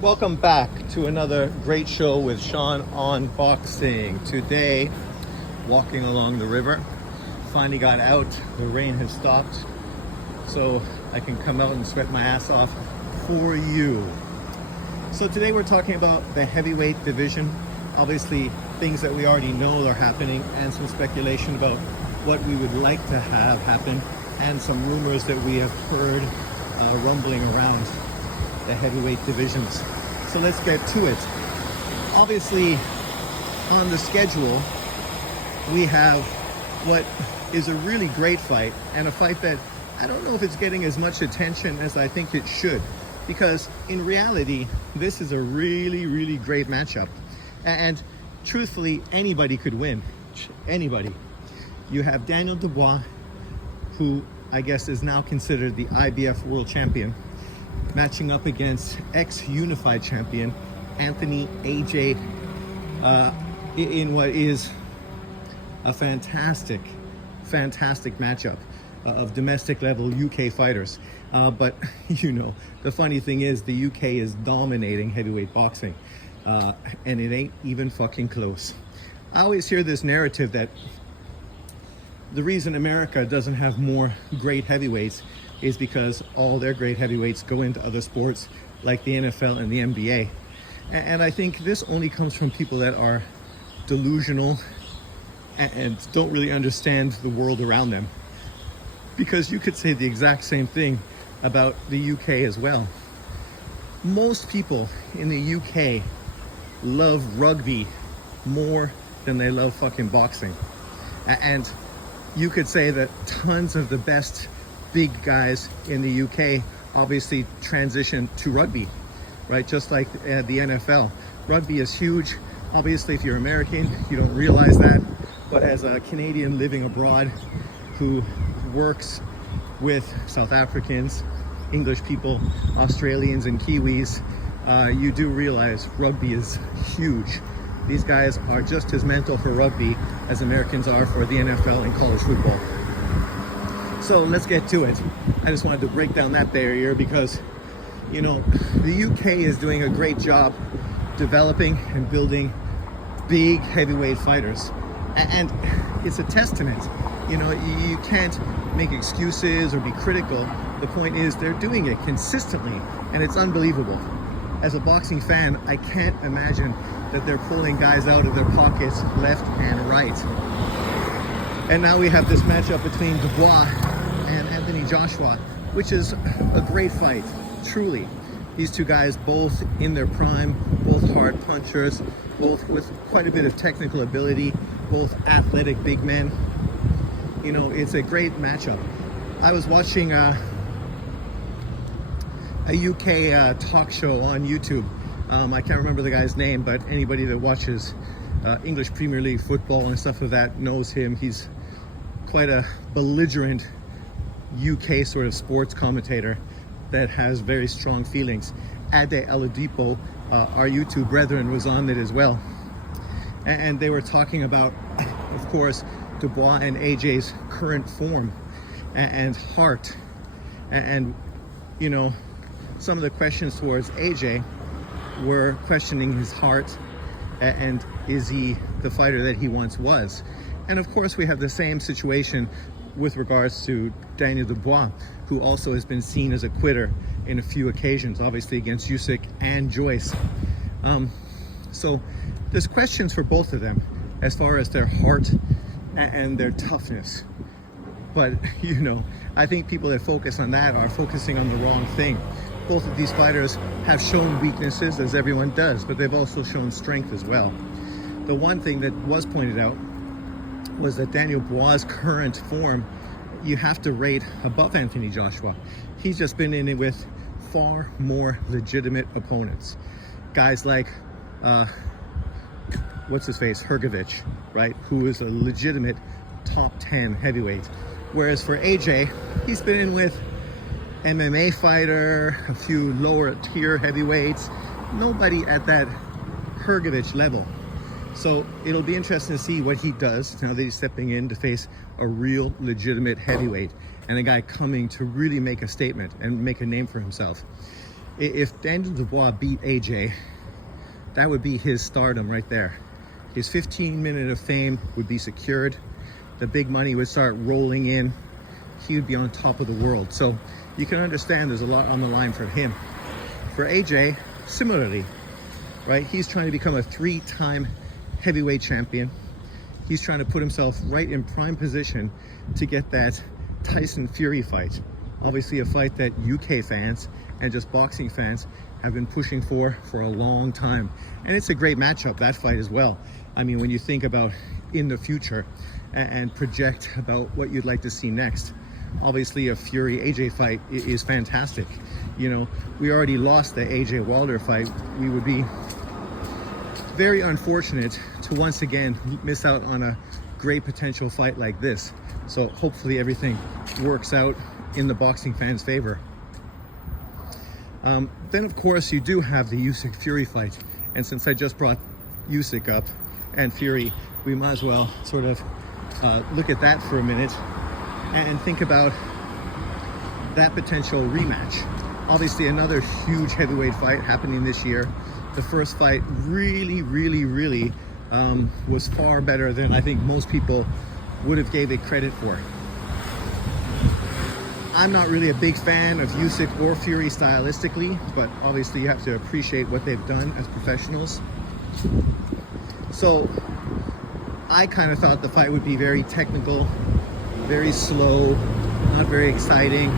Welcome back to another great show with Sean on boxing. Today, walking along the river. Finally got out. The rain has stopped, so I can come out and sweat my ass off for you. So today we're talking about the heavyweight division. Obviously, things that we already know are happening, and some speculation about what we would like to have happen, and some rumors that we have heard rumbling around the heavyweight divisions. So let's get to it. Obviously, on the schedule, we have what is a really great fight, and a fight that I don't know if it's getting as much attention as I think it should, because in reality, this is a really great matchup. And truthfully, anybody could win. Anybody. You have Daniel Dubois, who I guess is now considered the IBF world champion, matching up against ex-unified champion Anthony AJ in what is a fantastic matchup of domestic level UK fighters. But you know, the funny thing is the UK is dominating heavyweight boxing, and it ain't even fucking close. I always hear this narrative that the reason America doesn't have more great heavyweights is because all their great heavyweights go into other sports like the NFL and the NBA. And I think this only comes from people that are delusional and don't really understand the world around them. Because you could say the exact same thing about the UK as well. Most people in the UK love rugby more than they love fucking boxing. And you could say that tons of the best big guys in the UK obviously transition to rugby, right? Just like the NFL. Rugby is huge. Obviously, if you're American, you don't realize that. But as a Canadian living abroad who works with South Africans, English people, Australians, and Kiwis, you do realize rugby is huge. These guys are just as mental for rugby as Americans are for the NFL and college football. So let's get to it. I just wanted to break down that barrier because, you know, the UK is doing a great job developing and building big heavyweight fighters. And it's a testament. You know, you can't make excuses or be critical. The point is they're doing it consistently, and it's unbelievable. As a boxing fan, I can't imagine that they're pulling guys out of their pockets left and right. And now we have this matchup between Dubois and Anthony Joshua, which is a great fight, truly. These two guys both in their prime, both hard punchers, both with quite a bit of technical ability, both athletic big men. You know, it's a great matchup. I was watching a UK talk show on YouTube. I can't remember the guy's name, but anybody that watches English Premier League football and stuff like that knows him. He's quite a belligerent UK sort of sports commentator that has very strong feelings. Ade Aladipo, our YouTube brethren, was on it as well. And they were talking about, of course, Dubois and AJ's current form and heart. And you know, some of the questions towards AJ were questioning his heart and is he the fighter that he once was? And of course we have the same situation with regards to Daniel Dubois, who also has been seen as a quitter in a few occasions, obviously against Usyk and Joyce. So there's questions for both of them as far as their heart and their toughness. But you know, I think people that focus on that are focusing on the wrong thing. Both of these fighters have shown weaknesses, as everyone does, but they've also shown strength as well. The one thing that was pointed out was that Daniel Dubois' current form, you have to rate above Anthony Joshua. He's just been in it with far more legitimate opponents. Guys like, what's his face, Hrgovic, right? Who is a legitimate top 10 heavyweight. Whereas for AJ, he's been in with MMA fighter, a few lower tier heavyweights, nobody at that Hrgovic level. So it'll be interesting to see what he does now that he's stepping in to face a real legitimate heavyweight and a guy coming to really make a statement and make a name for himself. If Daniel Dubois beat AJ, that would be his stardom right there. His 15-minute of fame would be secured. The big money would start rolling in. He would be on top of the world. So you can understand there's a lot on the line for him. For AJ, similarly, right? He's trying to become a 3-time heavyweight champion. He's trying to put himself right in prime position to get that Tyson Fury fight. Obviously a fight that UK fans and just boxing fans have been pushing for a long time. And it's a great matchup, that fight as well. I mean, when you think about in the future and project about what you'd like to see next, obviously a Fury AJ fight is fantastic. You know, we already lost the AJ Wilder fight. We would be very unfortunate to once again miss out on a great potential fight like this. So hopefully everything works out in the boxing fans' favor. Then of course you do have the Usyk Fury fight, and since I just brought Usyk up and Fury, we might as well sort of look at that for a minute and think about that potential rematch. Obviously another huge heavyweight fight happening this year. The first fight really was far better than I think most people would have gave it credit for. I'm not really a big fan of Usyk or Fury stylistically, but obviously you have to appreciate what they've done as professionals. So I kind of thought the fight would be very technical, very slow, not very exciting,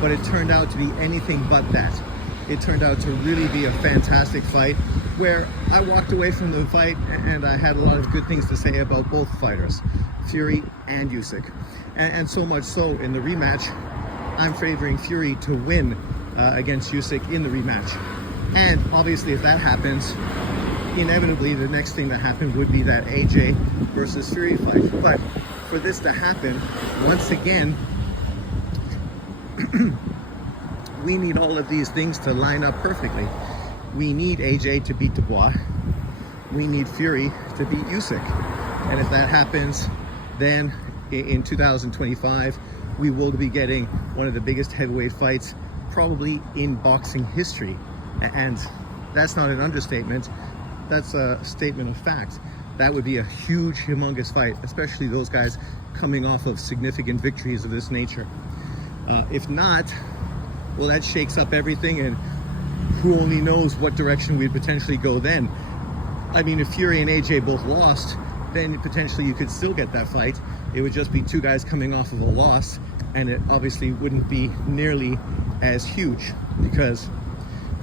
but it turned out to be anything but that. It turned out to really be a fantastic fight where I walked away from the fight and I had a lot of good things to say about both fighters, Fury and Usyk. And so much so in the rematch, I'm favoring Fury to win against Usyk in the rematch. And obviously if that happens, inevitably the next thing that happened would be that AJ versus Fury fight. But for this to happen, once again, we need all of these things to line up perfectly. We need AJ to beat Dubois. We need Fury to beat Usyk. And if that happens, then in 2025, we will be getting one of the biggest heavyweight fights probably in boxing history. And that's not an understatement. That's a statement of fact. That would be a huge, humongous fight, especially those guys coming off of significant victories of this nature. If not, well, that shakes up everything, and who only knows what direction we'd potentially go then. I mean, if Fury and AJ both lost, then potentially you could still get that fight. It would just be two guys coming off of a loss, and it obviously wouldn't be nearly as huge because,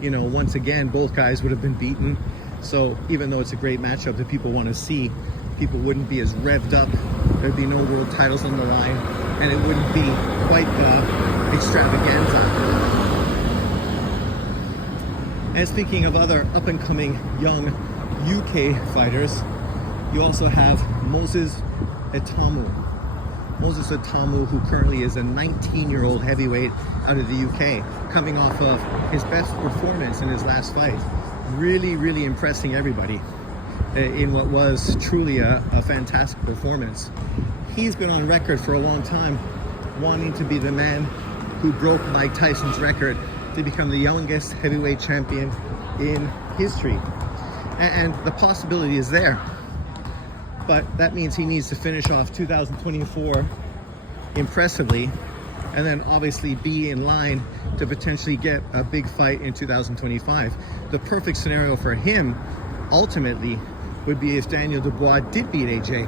you know, once again, both guys would have been beaten. So even though it's a great matchup that people want to see, people wouldn't be as revved up. There'd be no world titles on the line, and it wouldn't be quite the extravaganza. And speaking of other up-and-coming young UK fighters, you also have Moses Aamu. Moses Aamu, who currently is a 19-year-old heavyweight out of the UK, coming off of his best performance in his last fight. Really impressing everybody in what was truly a fantastic performance. He's been on record for a long time wanting to be the man who broke Mike Tyson's record to become the youngest heavyweight champion in history. And the possibility is there. But that means he needs to finish off 2024 impressively, and then obviously be in line to potentially get a big fight in 2025. The perfect scenario for him, ultimately, would be if Daniel Dubois did beat AJ.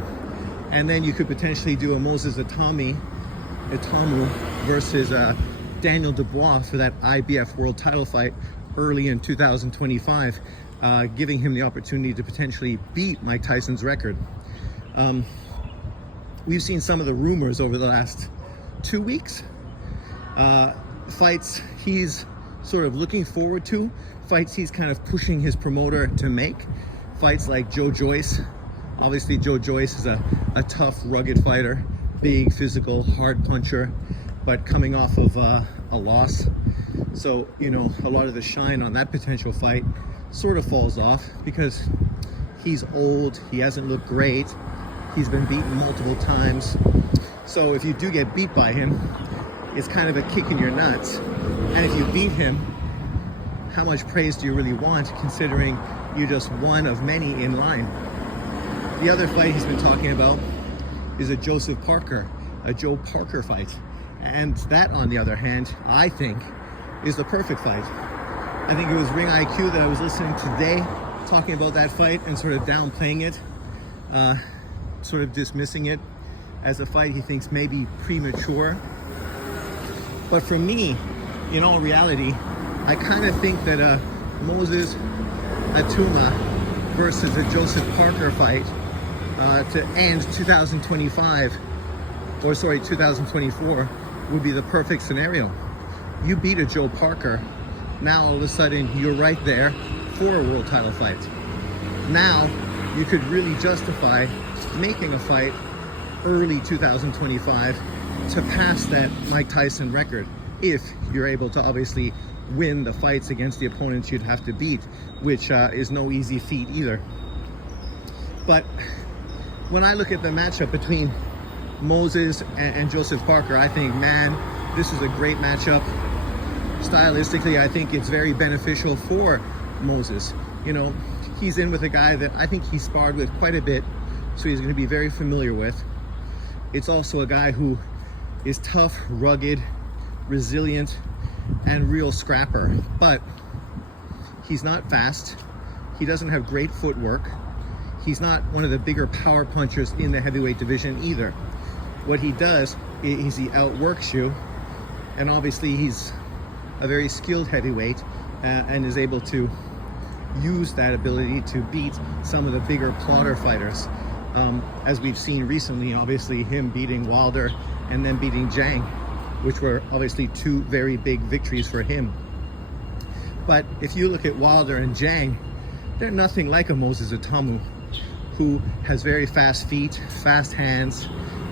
And then you could potentially do a Moses Aamu versus Daniel Dubois for that IBF world title fight early in 2025, giving him the opportunity to potentially beat Mike Tyson's record. We've seen some of the rumors over the last 2 weeks. Fights he's sort of looking forward to, fights he's kind of pushing his promoter to make. Fights like Joe Joyce. Obviously Joe Joyce is a tough, rugged fighter, big, physical, hard puncher, but coming off of a loss. So, you know, a lot of the shine on that potential fight sort of falls off because he's old, he hasn't looked great, he's been beaten multiple times. So if you do get beat by him, it's kind of a kick in your nuts. And if you beat him, how much praise do you really want, considering you're just one of many in line? The other fight he's been talking about is a Joseph Parker, a Joe Parker fight. And that, on the other hand, I think is the perfect fight. I think it was Ring IQ that I was listening to today talking about that fight and sort of downplaying it, sort of dismissing it as a fight he thinks may be premature. But for me, in all reality, I kind of think that a Moses Atuma versus a Joseph Parker fight to end 2024 would be the perfect scenario. You beat a Joe Parker, now all of a sudden you're right there for a world title fight. Now you could really justify making a fight early 2025 to pass that Mike Tyson record, if you're able to obviously win the fights against the opponents you'd have to beat, which is no easy feat either. But when I look at the matchup between Moses and Joseph Parker, I think, man, this is a great matchup. Stylistically, I think it's very beneficial for Moses. You know, he's in with a guy that I think he sparred with quite a bit, so he's going to be very familiar with. It's also a guy who is tough, rugged, resilient, and real scrapper. But he's not fast. He doesn't have great footwork. He's not one of the bigger power punchers in the heavyweight division either. What he does is he outworks you, and obviously he's a very skilled heavyweight and is able to use that ability to beat some of the bigger plotter fighters. As we've seen recently, obviously him beating Wilder and then beating Zhang, which were obviously two very big victories for him. But if you look at Wilder and Zhang, they're nothing like a Moses Aamu, who has very fast feet, fast hands.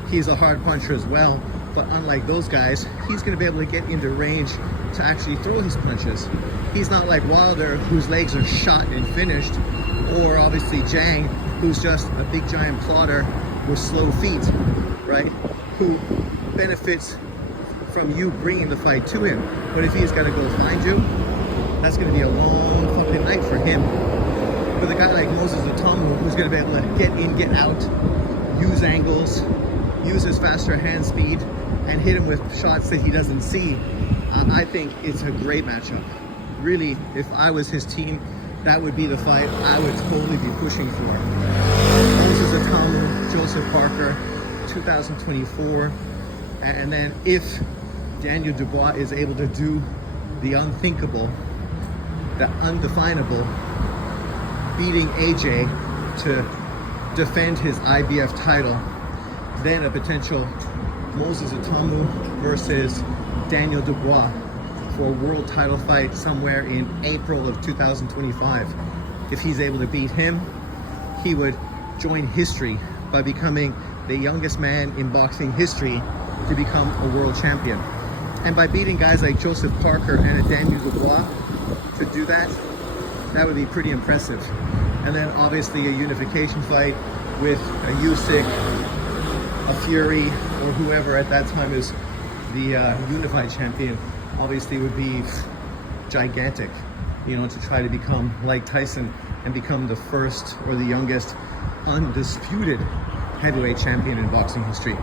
He's a hard puncher as well, but unlike those guys, he's going to be able to get into range to actually throw his punches. He's not like Wilder, whose legs are shot and finished, or obviously Zhang, who's just a big giant plotter with slow feet, right? Who benefits from you bringing the fight to him. But if he's got to go find you, that's going to be a long fucking night for him. With a guy like Moses Aamu, who's going to be able to get in, get out, use angles, use his faster hand speed, and hit him with shots that he doesn't see, I think it's a great matchup. Really, if I was his team, that would be the fight I would totally be pushing for. Moses Aamu, Joseph Parker, 2024. And then if Daniel Dubois is able to do the unthinkable, the undefinable, beating AJ to defend his IBF title, then a potential Moses Aamu versus Daniel Dubois for a world title fight somewhere in April of 2025. If he's able to beat him, he would join history by becoming the youngest man in boxing history to become a world champion. And by beating guys like Joseph Parker and a Daniel Dubois to do that, that would be pretty impressive. And then obviously a unification fight with a Usyk, a Fury, or whoever at that time is the unified champion, obviously would be gigantic, you know, to try to become like Tyson and become the first or the youngest undisputed heavyweight champion in boxing history.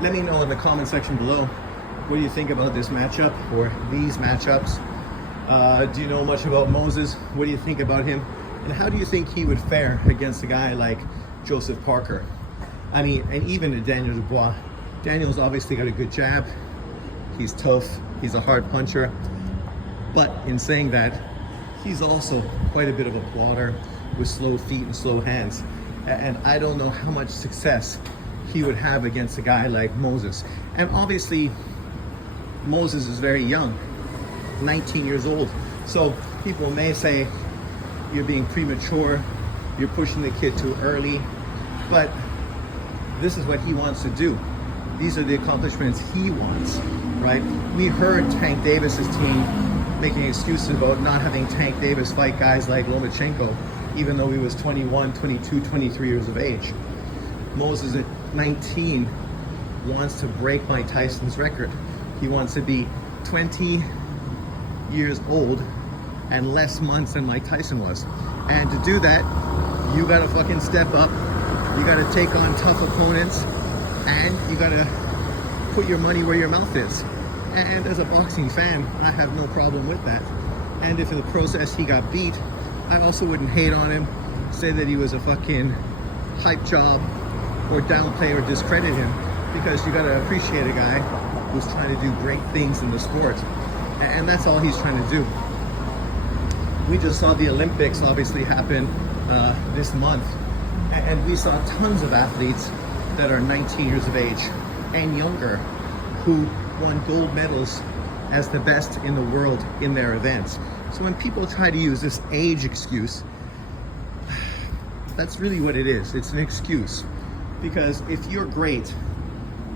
Let me know in the comment section below, what do you think about this matchup or these matchups? Do you know much about Moses? What do you think about him? And how do you think he would fare against a guy like Joseph Parker? I mean, and even a Daniel Dubois. Daniel's obviously got a good jab. He's tough. He's a hard puncher. But in saying that, he's also quite a bit of a plotter with slow feet and slow hands. And I don't know how much success he would have against a guy like Moses. And obviously, Moses is very young, 19 years old. So people may say, you're being premature, you're pushing the kid too early, but this is what he wants to do. These are the accomplishments he wants, right? We heard Tank Davis's team making excuses about not having Tank Davis fight guys like Lomachenko, even though he was 21, 22, 23 years of age. Moses at 19 wants to break Mike Tyson's record. He wants to be 20, years old and less months than Mike Tyson was. And to do that, you gotta fucking step up. You gotta take on tough opponents, and you gotta put your money where your mouth is. And as a boxing fan, I have no problem with that. And if in the process he got beat, I also wouldn't hate on him, say that he was a fucking hype job, or downplay or discredit him, because you gotta appreciate a guy who's trying to do great things in the sport. And that's all he's trying to do. We just saw the Olympics obviously happen this month, and we saw tons of athletes that are 19 years of age and younger who won gold medals as the best in the world in their events. So when people try to use this age excuse, that's really what it is. It's an excuse. Because if you're great,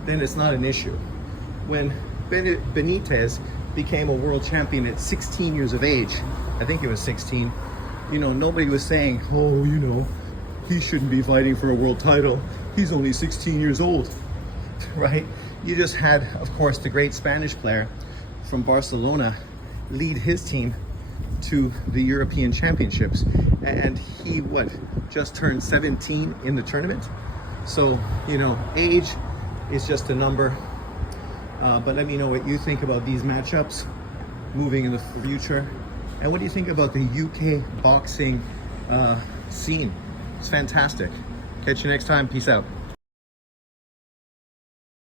then it's not an issue. When Benitez became a world champion at 16 years of age, I think it was 16, you know, nobody was saying, oh, you know, he shouldn't be fighting for a world title. He's only 16 years old, right? You just had, of course, the great Spanish player from Barcelona lead his team to the European Championships. And he, just turned 17 in the tournament. So, you know, age is just a number. But let me know what you think about these matchups moving in the future. And what do you think about the UK boxing scene? It's fantastic. Catch you next time. Peace out.